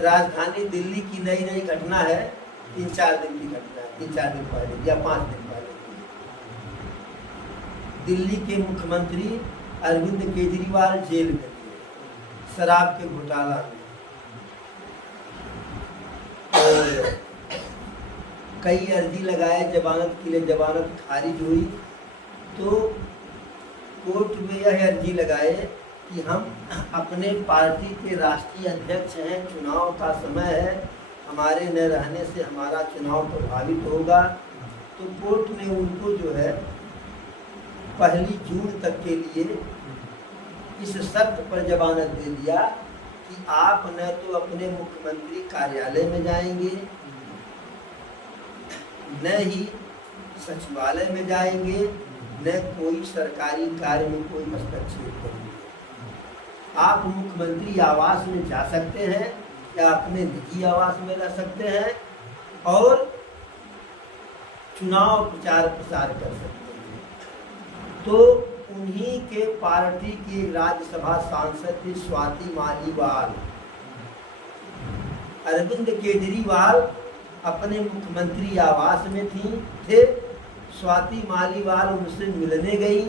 राजधानी दिल्ली की नई नई घटना है, 3-4 दिन की घटना है, 3-4 दिन पहले या 5 दिन पहले, दिल्ली के मुख्यमंत्री अरविंद केजरीवाल जेल में थे शराब के घोटाला में, और कई अर्जी लगाए जमानत के लिए, जमानत खारिज हुई, तो कोर्ट में यह अर्जी लगाए कि हम अपने पार्टी के राष्ट्रीय अध्यक्ष हैं, चुनाव का समय है, हमारे न रहने से हमारा चुनाव प्रभावित होगा। तो कोर्ट ने उनको जो है 1 जून तक के लिए इस शर्त पर जमानत दे दिया कि आप न तो अपने मुख्यमंत्री कार्यालय में जाएंगे, न ही सचिवालय में जाएंगे, न कोई सरकारी कार्य में कोई हस्तक्षेप करेंगे। आप मुख्यमंत्री आवास में जा सकते हैं या अपने निजी आवास में रह सकते हैं और चुनाव प्रचार प्रसार कर सकते हैं। तो उन्हीं के पार्टी की राज्यसभा सांसद थी स्वाति मालीवाल। अरविंद केजरीवाल अपने मुख्यमंत्री आवास में थे। स्वाति मालीवाल उनसे मिलने गई,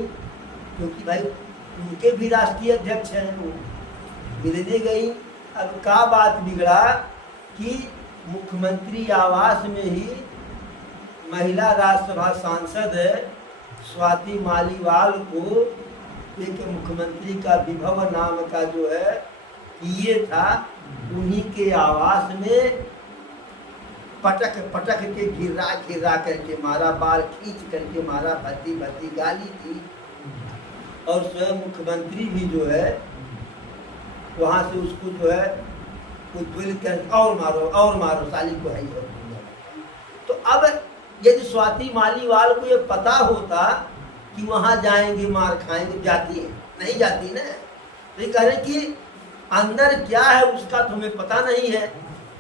क्योंकि भाई उनके भी राष्ट्रीय अध्यक्ष हैं, वो मिलने गई। अब का बात बिगड़ा कि मुख्यमंत्री आवास में ही महिला राज्यसभा सांसद स्वाति मालीवाल को एक मुख्यमंत्री का विभव नाम का जो है पीए था, उन्हीं के आवास में पटक पटक के घिरा करके मारा, बाल खींच करके मारा, भद्दी भद्दी गाली दी। और स्वयं मुख्यमंत्री भी जो है वहाँ से उसको जो है उद्वेलित कर और मारो साली को है। तो अब यदि स्वाति मालीवाल को ये पता होता कि वहाँ जाएंगे मार खाएंगे, जाती है नहीं जाती ना। तो ये कह रहे कि अंदर क्या है उसका तुम्हें पता नहीं है,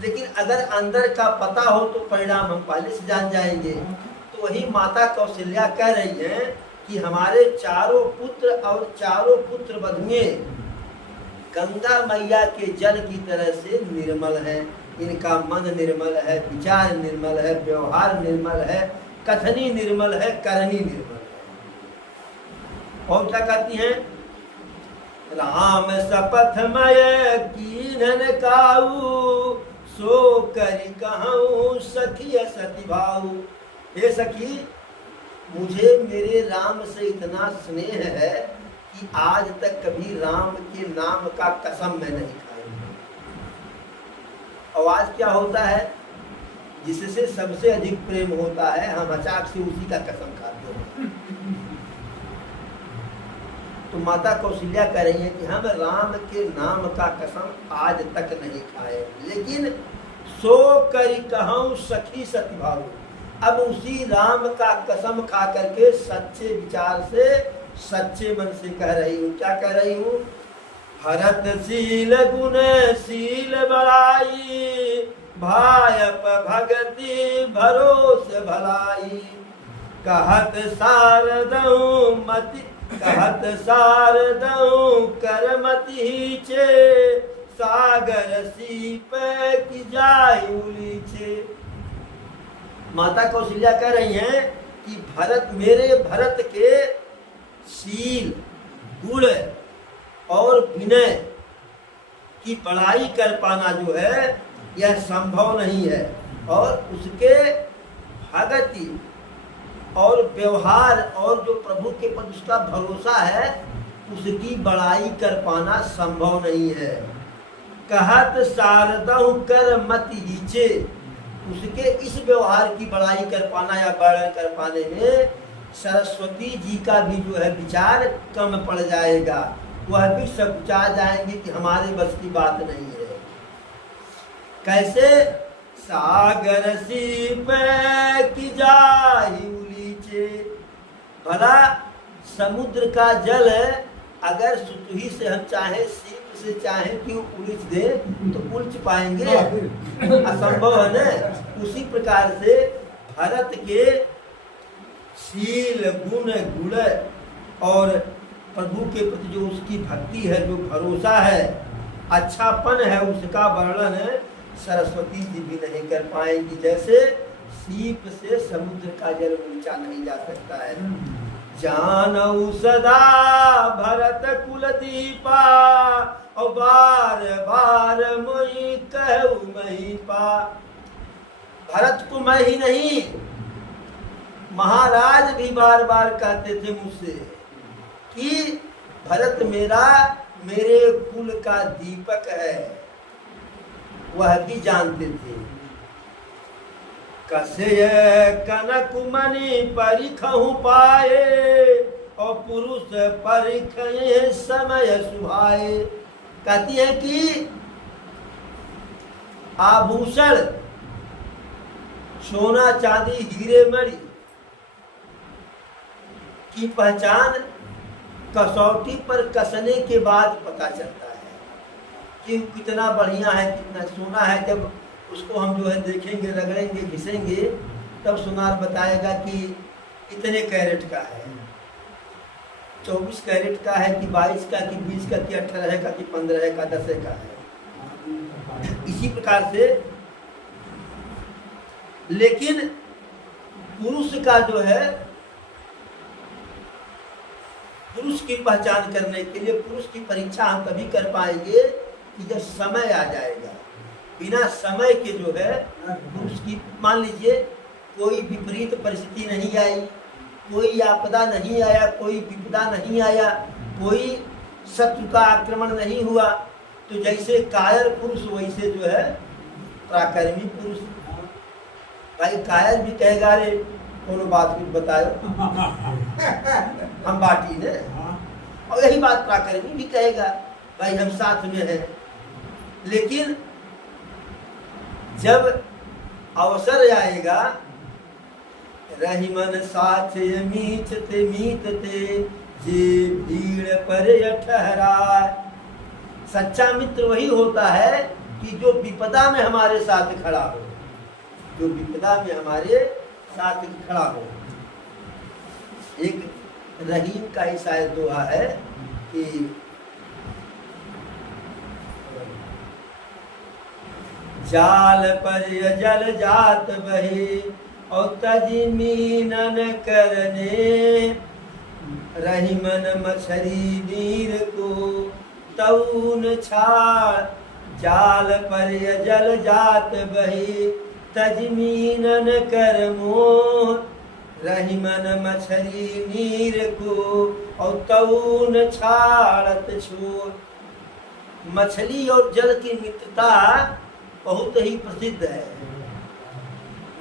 लेकिन अगर अंदर का पता हो तो परिणाम हम पहले से जान जाएंगे। तो वही माता कौशल्या कह रही है कि हमारे चारों पुत्र और चारों पुत्र वधुएं गंगा मैया के जल की तरह से निर्मल है। इनका मन निर्मल है, विचार निर्मल है, व्यवहार निर्मल है, कथनी निर्मल है, करनी निर्मल है। और क्या कहती हैं? राम शपथमय कीनन काऊ, सो करि कहूँ सखी सती भाऊ। हे सखी, मुझे मेरे राम से इतना स्नेह है कि आज तक कभी राम के नाम का कसम मैं नहीं खाई। आवाज क्या होता है? जिससे सबसे अधिक प्रेम होता है, हम अचाक से उसी का कसम खाते हैं। तो माता कौशल्या कह रही है कि हम राम के नाम का कसम आज तक नहीं खाए, लेकिन सो करि कहूँ सखी सती भाऊ। अब उसी राम का कसम खा करके सच्चे विचार से, सच्चे मन से कह रही हूँ। क्या कह रही हूँ? भरतशील गुण शील बड़ाई, भायप भगति भरोस भलाई। कहत सारदऊ मति, कहत सारदऊ करमति चे, सागर सीप की जाय उलीचे। माता कौशल्या कह रही हैं कि भरत, मेरे भरत के शील, गुण और विनय की बड़ाई कर पाना जो है यह संभव नहीं है, और उसके भगति और व्यवहार और जो प्रभु के प्रति उसका भरोसा है उसकी बड़ाई कर पाना संभव नहीं है। कहत शारदहु कर मति हीचे, उसके इस व्यवहार की बड़ाई कर पाना या वर्णन कर पाने में सरस्वती जी का भी जो है विचार कम पड़ जाएगा, वह भी सकुचा जाएंगे कि हमारे बस की बात नहीं है। कैसे? सागर सीप की जाहि उलीचे। भला समुद्र का जल अगर सुतुही से हम चाहे, सीप से चाहे कि उलीच दे तो उलझ पाएंगे? असंभव है ना। उसी प्रकार से भरत के शील, गुण, और प्रभु के प्रति जो उसकी भक्ति है, जो भरोसा है, अच्छापन है, उसका वर्णन सरस्वती जी भी नहीं कर पाएंगी। जैसे सीप से समुद्र का जल ऊंचा नहीं जा सकता है। जानऊ सदा भरत कुल दीपा, और बार बार मोई कहू मही पा। भरत को मैं ही नहीं, महाराज भी बार बार कहते थे मुझसे कि भरत मेरे कुल का दीपक है, वह भी जानते थे। कसे कनक मणि परिखहु पाए, और पुरुष परिखे समय सुभाए। कहती है कि आभूषण सोना चांदी हीरे मणि की पहचान कसौटी पर कसने के बाद पता चलता है कि कितना बढ़िया है, कितना सोना है। जब उसको हम जो है देखेंगे, रगड़ेंगे, घिसेंगे, तब सुनार बताएगा कि इतने कैरेट का है, 24 कैरेट का है कि 22 का कि 20 का कि 18 का कि 15 का 10 का है। इसी प्रकार से लेकिन पुरुष का जो है, पुरुष की पहचान करने के लिए पुरुष की परीक्षा हम तभी कर पाएंगे कि जब समय आ जाएगा। बिना समय के जो है पुरुष की, मान लीजिए कोई विपरीत परिस्थिति नहीं आई, कोई आपदा नहीं आया, कोई विपदा नहीं आया, कोई शत्रु का आक्रमण नहीं हुआ, तो जैसे कायर पुरुष वैसे जो है पराक्रमी पुरुष। भाई कायर भी कहेगा रे कोनो बात कुछ बताओ हम बाटी ने, और यही बात पराक्रमी भी कहेगा, भाई हम साथ में हैं। लेकिन जब अवसर आएगा, रही मन साथ मीतते मीतते जे भीड़ पर ठहरा। सच्चा मित्र वही होता है कि जो विपदा में हमारे साथ खड़ा हो, जो विपदा में हमारे साथ खड़ा हो। एक रहीम का ही शायद दोहा है कि जाल पर जल जात बहे और तजमीनन करने, रही मन मछरी नीर को तऊन छाड़। जाल पर जल जात बहे तजमीनन कर मोह, रही मन मछरी नीर को और तऊन छाड़त छोड़। मछली और जल की मित्रता बहुत ही प्रसिद्ध है।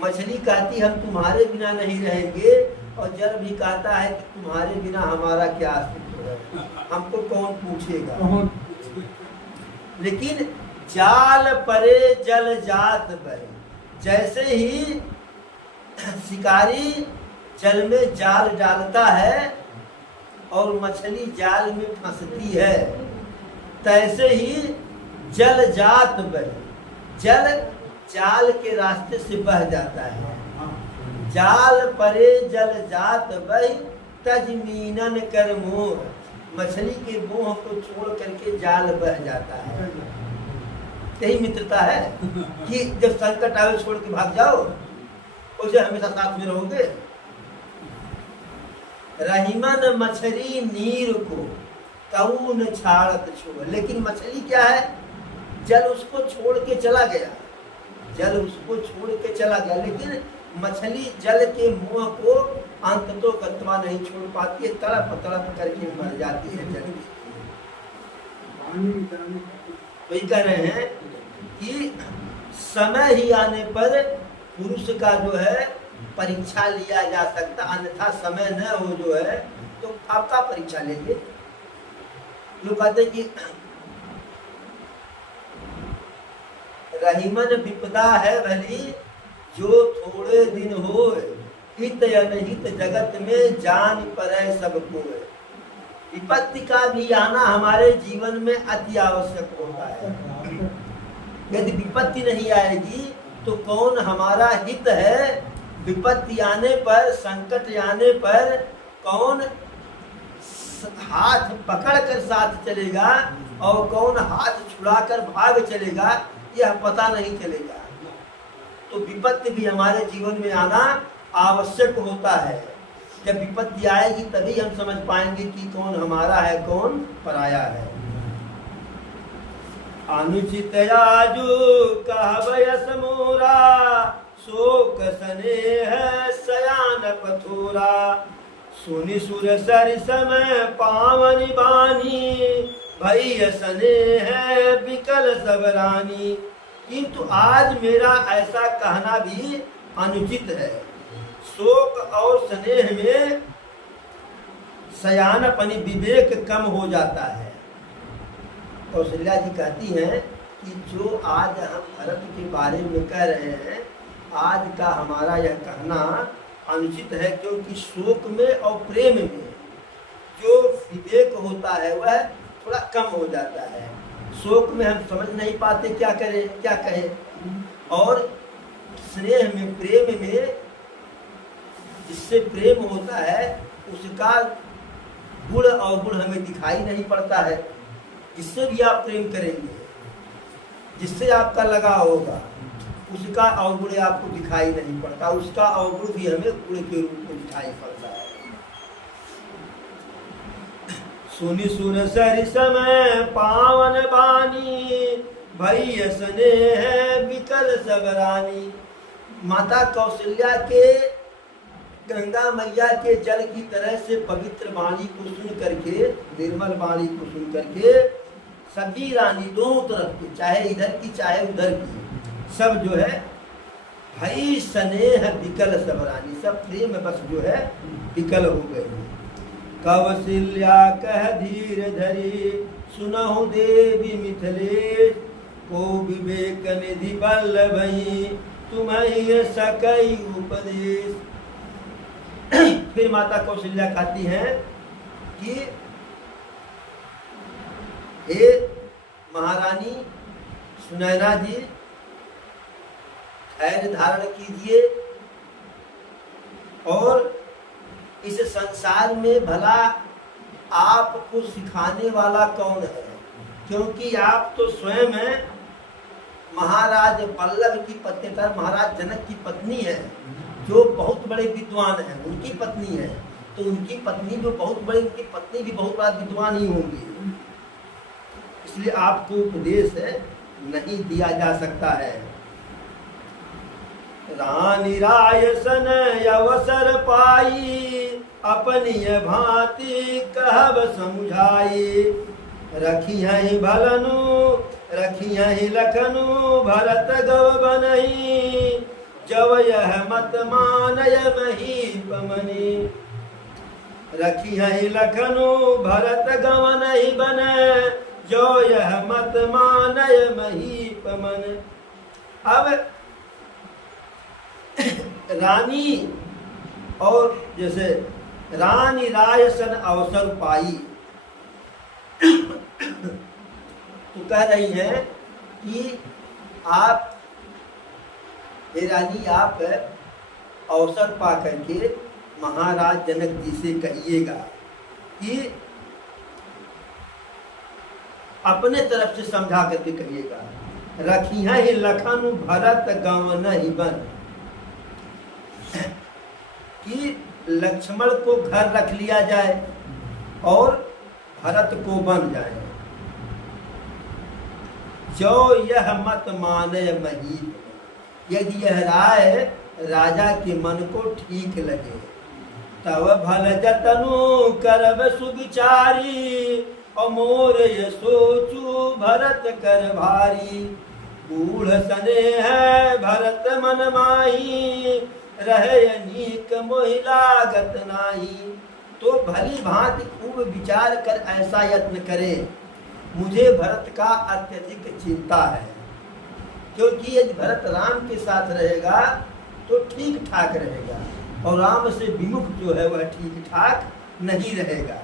मछली कहती हम तुम्हारे बिना नहीं रहेंगे, और जल भी कहता है कि तुम्हारे बिना हमारा क्या अस्तित्व है, हमको कौन पूछेगा। लेकिन जाल परे जल जात बहे, जैसे ही शिकारी जल में जाल डालता है और मछली जाल में फंसती है, तैसे ही जल जात बहे, जल जाल के रास्ते से बह जाता है। जाल परे जल जात बही तजमीनन कर मोह, मछली के मोह को छोड़ करके जाल बह जाता है। यही मित्रता है कि जब संकट आवे छोड़ के भाग जाओ, उसे हमेशा साथ में रहोगे। रहीमन मछली नीर को तऊन छाड़त छोड़, लेकिन मछली क्या है, जल उसको छोड़ के चला गया, जल उसको छोड़ के चला गया, लेकिन मछली जल के मोह को अंततो गत्वा नहीं छोड़ पाती है, तड़प तड़प करके मर जाती है जल की। वही कह रहे हैं कि समय ही आने पर पुरुष का जो है परीक्षा लिया जा सकता, अन्यथा समय न हो जो है तो आपका परीक्षा लेंगे। लोग कहते हैं कि रहीमन विपदा है भली जो थोड़े दिन हो, हित अनहित जगत में जान पड़े सबको। विपत्ति का भी आना हमारे जीवन में अति आवश्यक होता है। यदि विपत्ति नहीं आएगी तो कौन हमारा हित है। विपत्ति आने पर, संकट आने पर कौन हाथ पकड़कर साथ चलेगा और कौन हाथ छुड़ाकर भाग चलेगा, यह पता नहीं चलेगा। तो विपत्ति भी हमारे जीवन में आना आवश्यक होता है। जब विपत्ति आएगी तभी हम समझ पाएंगे कि कौन हमारा है, कौन पराया है। अनुचित आजू कहबयस मोरा, शोक स्नेह सयान पथोरा। सुनि सुर सर समय पावन बानी, भई स्नेह विकल सबरानी। किंतु आज मेरा ऐसा कहना भी अनुचित है। शोक और स्नेह में सयानपन, विवेक कम हो जाता है। कौशल्या जी कहती हैं कि जो आज हम भरत के बारे में कह रहे हैं, आज का हमारा यह कहना अनुचित है, क्योंकि शोक में और प्रेम में जो विवेक होता है वह थोड़ा कम हो जाता है। शोक में हम समझ नहीं पाते क्या करें क्या कहें, और स्नेह में प्रेम में जिससे प्रेम होता है उसका गुण अवगुण हमें दिखाई नहीं पड़ता है। जिससे भी आप प्रेम करेंगे, जिससे आपका लगाव होगा, उसका अवगुण आपको दिखाई नहीं पड़ता, उसका अवगुण भी हमें गुण के रूप में दिखाई पड़ता है। सुनि सुन सरि समय पावन बानी, भई स्नेह विकल सब रानी। माता कौशल्या के गंगा मैया के जल की तरह से पवित्र वाणी को सुन करके, निर्मल वाणी को सुन करके सभी रानी दोनों तरफ की, चाहे इधर की चाहे उधर की, सब जो है भई स्नेह विकल सब रानी, सब प्रेम बस जो है विकल हो गई। कौशल्या कह धीर धरी, सुनहु देवी मिथिलेश, को विवेक निधि बल्लभई, तुम्हें सकई उपदेश। फिर माता कौशल्या कहती हैं कि हे महारानी सुनैना जी, धैर्य धारण कीजिए, और इस संसार में भला आपको सिखाने वाला कौन है, क्योंकि आप तो स्वयं महाराज पल्लव की पत्नी, महाराज जनक की पत्नी है, जो बहुत बड़े विद्वान हैं, उनकी पत्नी है, तो उनकी पत्नी जो बहुत बड़ी, उनकी पत्नी भी बहुत बड़ा विद्वान ही होंगी, इसलिए आपको उपदेश नहीं दिया जा सकता है। रानी रायसन अवसर पाई, अपनी भांति कहब समझाई, रखी है भलनु रखी है लखनु, भरत गव बनही, जब यह मत मानय महीपमनि। रखी है लखनु भरत गव नहीं बने, जो यह मत मानय महीपमन। अब रानी, और जैसे रानी रायसन अवसर पाई, तो कह रही हैं कि आप हे रानी, आप अवसर पा करके महाराज जनक जी से कहिएगा कि अपने तरफ से समझा करके कहिएगा, रखी है लखन भरत गवन ही बन, कि लक्ष्मण को घर रख लिया जाए और भरत को बन जाए। जो यह मत माने महीप, यदि यह राय राजा के मन को ठीक लगे, तब भल जतनु करब सुविचारी, अमोर ये सोचू भरत कर भारी। बूढ़ सने है भरत मन माही, रहे अनीक मोहिला गत नाही। तो भली भांति खूब विचार कर ऐसा यत्न करें, मुझे भरत का अत्यधिक चिंता है, क्योंकि यदि भरत राम के साथ रहेगा तो ठीक ठाक रहेगा, और राम से विमुख जो है वह ठीक ठाक नहीं रहेगा।